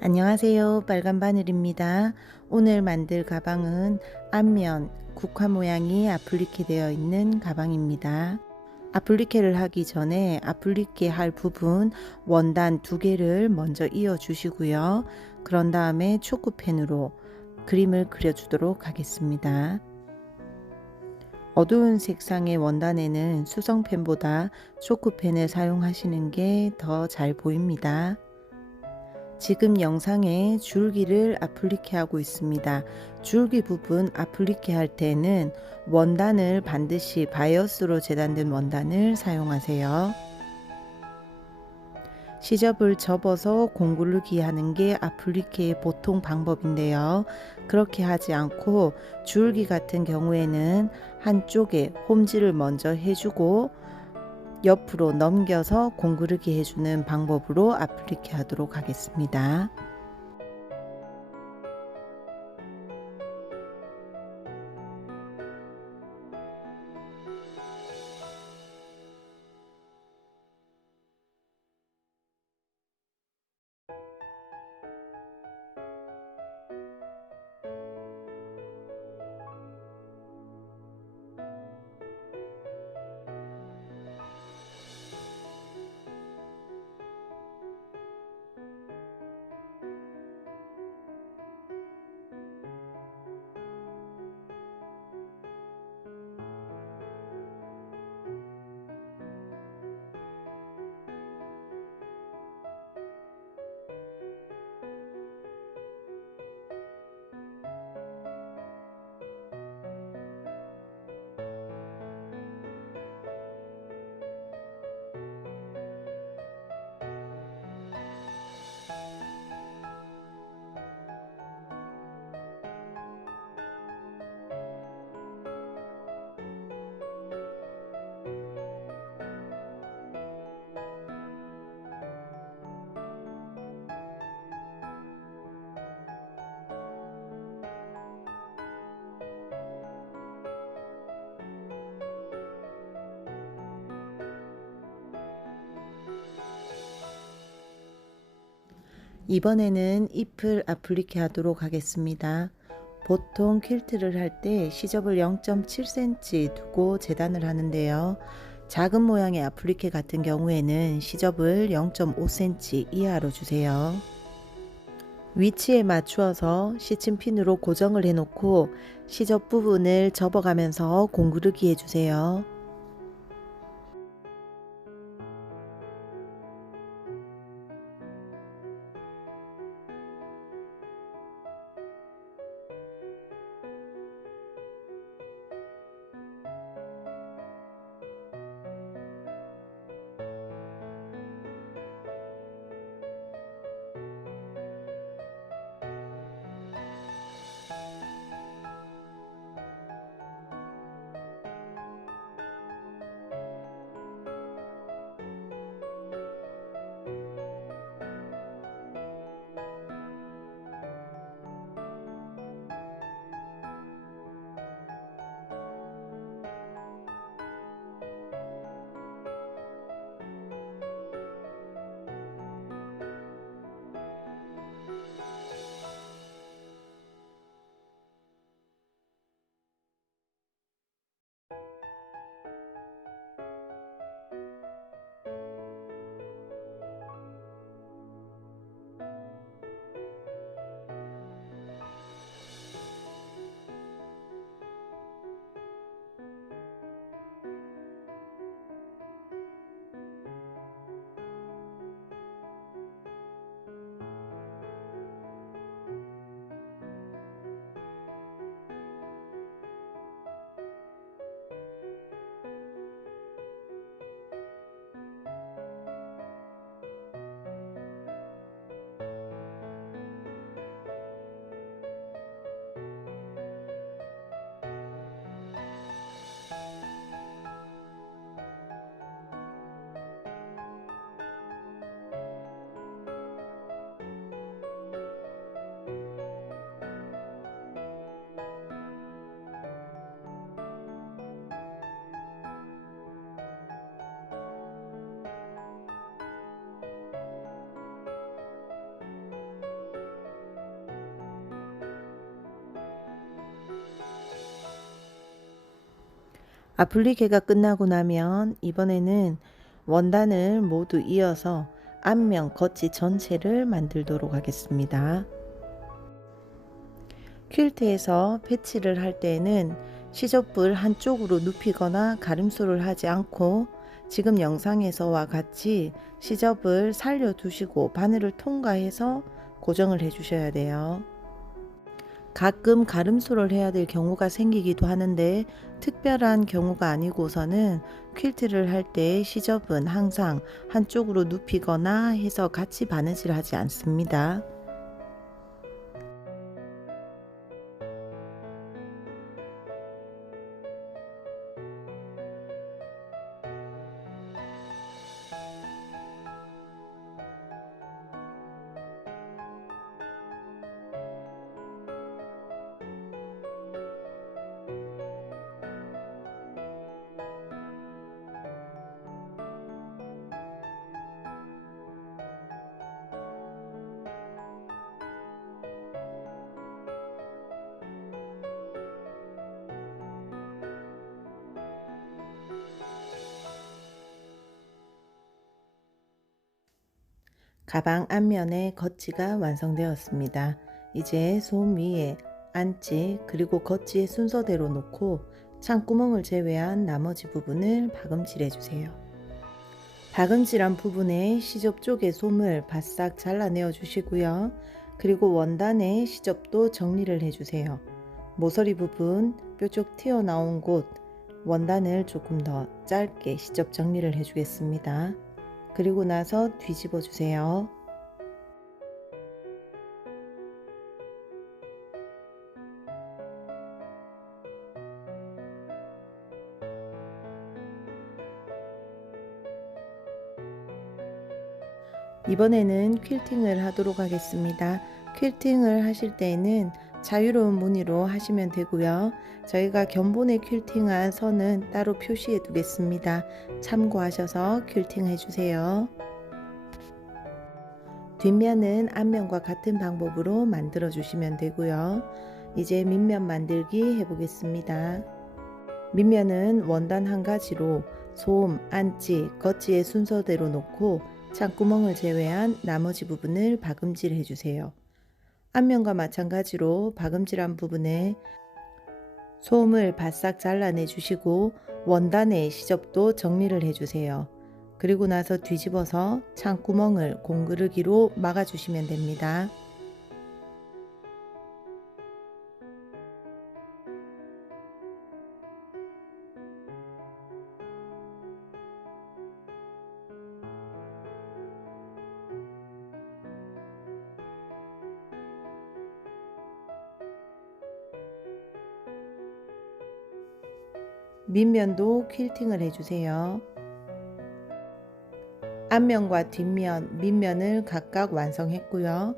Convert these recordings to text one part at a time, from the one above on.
안녕하세요. 빨간 바늘입니다. 오늘 만들 가방은 앞면 국화 모양이 아플리케 되어 있는 가방입니다. 아플리케를 하기 전에 아플리케 할 부분 원단 두 개를 먼저 이어 주시고요. 그런 다음에 초코펜으로 그림을 그려주도록 하겠습니다. 어두운 색상의 원단에는 수성펜보다 초코펜을 사용하시는 게 더 잘 보입니다. 지금 영상에 줄기를 아플리케 하고 있습니다. 줄기 부분 아플리케 할 때는 원단을 반드시 바이어스로 재단된 원단을 사용하세요. 시접을 접어서 공구르기 하는 게 아플리케의 보통 방법인데요. 그렇게 하지 않고 줄기 같은 경우에는 한쪽에 홈질을 먼저 해주고 옆으로 넘겨서 공구르기 해주는 방법으로 아플리케 하도록 하겠습니다. 이번에는 잎을 아플리케 하도록 하겠습니다. 보통 퀼트를 할 때 시접을 0.7cm 두고 재단을 하는데요. 작은 모양의 아플리케 같은 경우에는 시접을 0.5cm 이하로 주세요. 위치에 맞추어서 시침핀으로 고정을 해 놓고 시접 부분을 접어가면서 공구르기 해주세요. 아플리케가 끝나고 나면 이번에는 원단을 모두 이어서 앞면 겉지 전체를 만들도록 하겠습니다. 퀼트에서 패치를 할 때에는 시접을 한쪽으로 눕히거나 가름소를 하지 않고 지금 영상에서와 같이 시접을 살려 두시고 바늘을 통과해서 고정을 해 주셔야 돼요. 가끔 가름소를 해야 될 경우가 생기기도 하는데 특별한 경우가 아니고서는 퀼트를 할 때 시접은 항상 한쪽으로 눕히거나 해서 같이 바느질 하지 않습니다. 가방 앞면의 겉지가 완성되었습니다. 이제 솜 위에 안지 그리고 겉지의 순서대로 놓고 창구멍을 제외한 나머지 부분을 박음질해 주세요. 박음질한 부분에 시접 쪽의 솜을 바싹 잘라내어 주시고요. 그리고 원단의 시접도 정리를 해 주세요. 모서리 부분 뾰족 튀어나온 곳 원단을 조금 더 짧게 시접 정리를 해 주겠습니다. 그리고 나서 뒤집어 주세요. 이번에는 퀼팅을 하도록 하겠습니다. 퀼팅을 하실 때에는 자유로운 무늬로 하시면 되고요. 저희가 견본에 퀼팅한 선은 따로 표시해 두겠습니다. 참고하셔서 퀼팅 해주세요. 뒷면은 앞면과 같은 방법으로 만들어 주시면 되고요. 이제 밑면 만들기 해보겠습니다. 밑면은 원단 한 가지로 솜, 안지, 겉지의 순서대로 놓고 창구멍을 제외한 나머지 부분을 박음질 해주세요. 앞면과 마찬가지로 박음질한 부분에 솜을 바싹 잘라내 주시고 원단의 시접도 정리를 해주세요. 그리고 나서 뒤집어서 창구멍을 공그르기로 막아주시면 됩니다. 밑면도 퀼팅을 해주세요. 앞면과 뒷면, 밑면을 각각 완성했고요.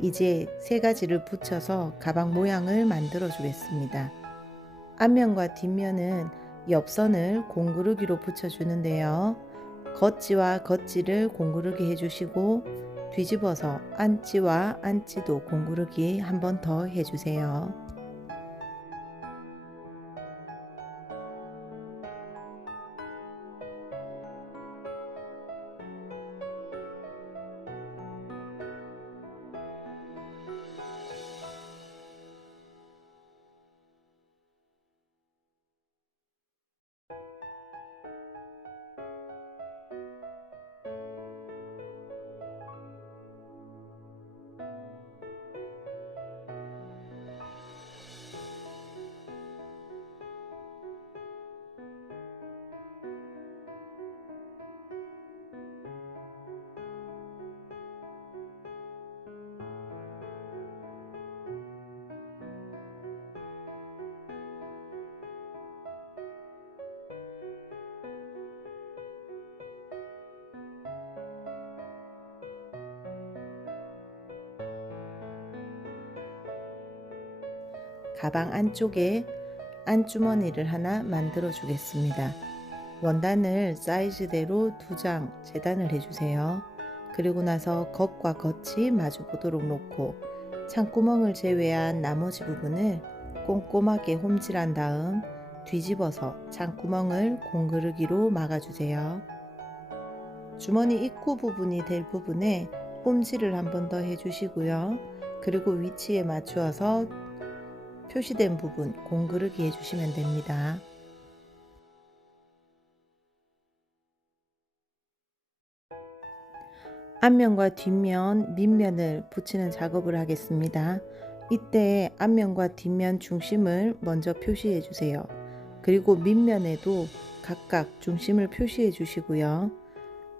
이제 세 가지를 붙여서 가방 모양을 만들어 주겠습니다. 앞면과 뒷면은 옆선을 공구르기로 붙여주는데요. 겉지와 겉지를 공구르기 해주시고 뒤집어서 안지와 안지도 공구르기 한 번 더 해주세요. 가방 안쪽에 안주머니를 하나 만들어 주겠습니다. 원단을 사이즈대로 2장 재단을 해주세요. 그리고 나서 겉과 겉이 마주 보도록 놓고 창구멍을 제외한 나머지 부분을 꼼꼼하게 홈질한 다음 뒤집어서 창구멍을 공그르기로 막아주세요. 주머니 입구 부분이 될 부분에 홈질을 한 번 더 해주시고요. 그리고 위치에 맞추어서 표시된 부분 공그르기 해주시면 됩니다. 앞면과 뒷면, 밑면을 붙이는 작업을 하겠습니다. 이때 앞면과 뒷면 중심을 먼저 표시해 주세요. 그리고 밑면에도 각각 중심을 표시해 주시고요.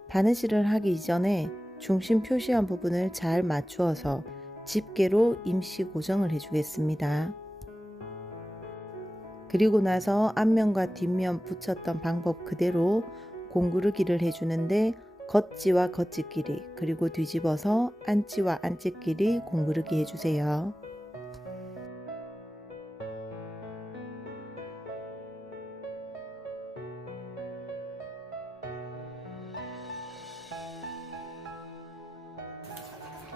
바느질을 하기 이전에 중심 표시한 부분을 잘 맞추어서 집게로 임시 고정을 해 주겠습니다. 그리고 나서 앞면과 뒷면 붙였던 방법 그대로 공구르기를 해주는데 겉지와 겉지끼리 그리고 뒤집어서 안지와 안지끼리 공구르기 해주세요.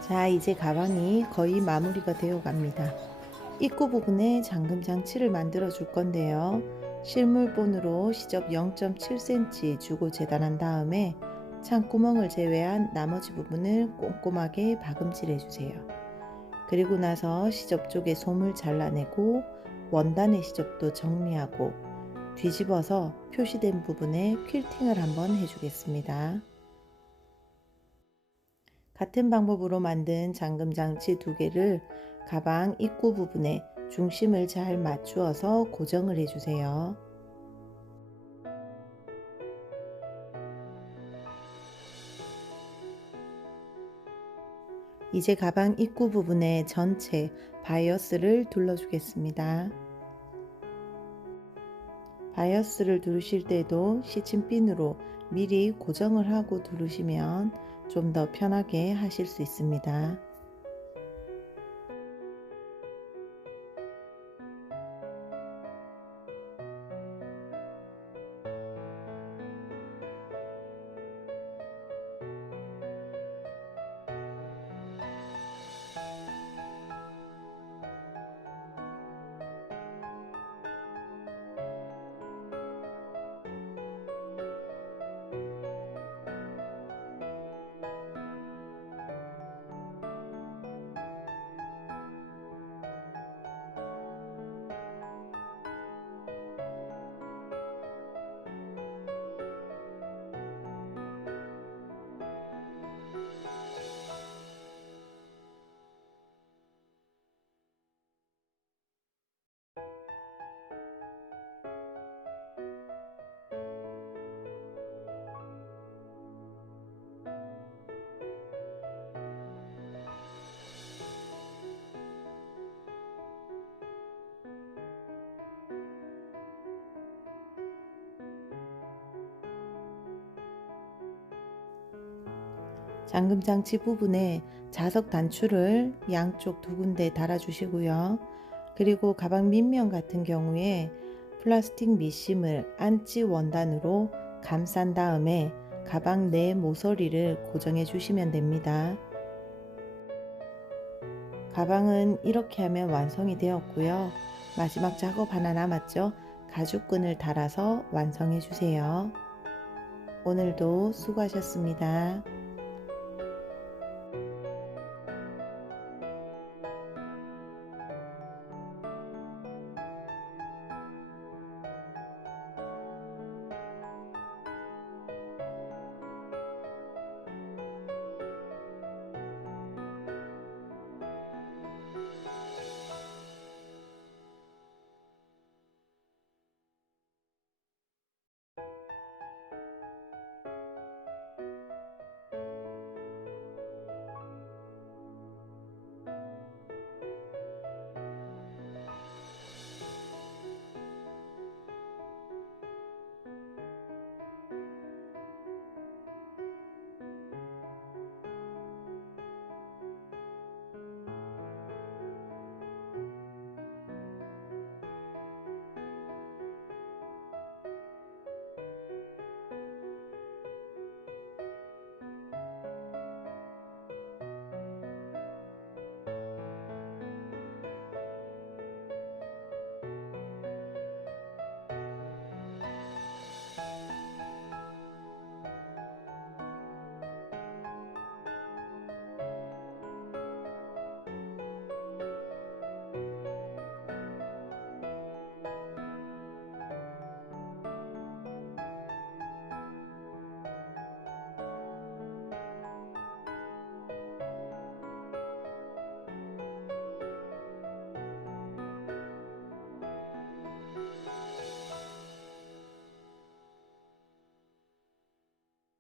자, 이제 가방이 거의 마무리가 되어 갑니다. 입구 부분에 잠금 장치를 만들어 줄 건데요. 실물본으로 시접 0.7cm 주고 재단한 다음에 창구멍을 제외한 나머지 부분을 꼼꼼하게 박음질 해주세요. 그리고 나서 시접 쪽에 솜을 잘라내고 원단의 시접도 정리하고 뒤집어서 표시된 부분에 퀼팅을 한번 해주겠습니다. 같은 방법으로 만든 잠금 장치 두 개를 가방 입구 부분에 중심을 잘 맞추어서 고정을 해주세요. 이제 가방 입구 부분에 전체 바이어스를 둘러주겠습니다. 바이어스를 두르실 때도 시침핀으로 미리 고정을 하고 두르시면 좀 더 편하게 하실 수 있습니다. 잠금 장치 부분에 자석 단추를 양쪽 두 군데 달아 주시고요. 그리고 가방 밑면 같은 경우에 플라스틱 밑심을 안지 원단으로 감싼 다음에 가방 내 모서리를 고정해 주시면 됩니다. 가방은 이렇게 하면 완성이 되었고요. 마지막 작업 하나 남았죠. 가죽끈을 달아서 완성해 주세요. 오늘도 수고하셨습니다.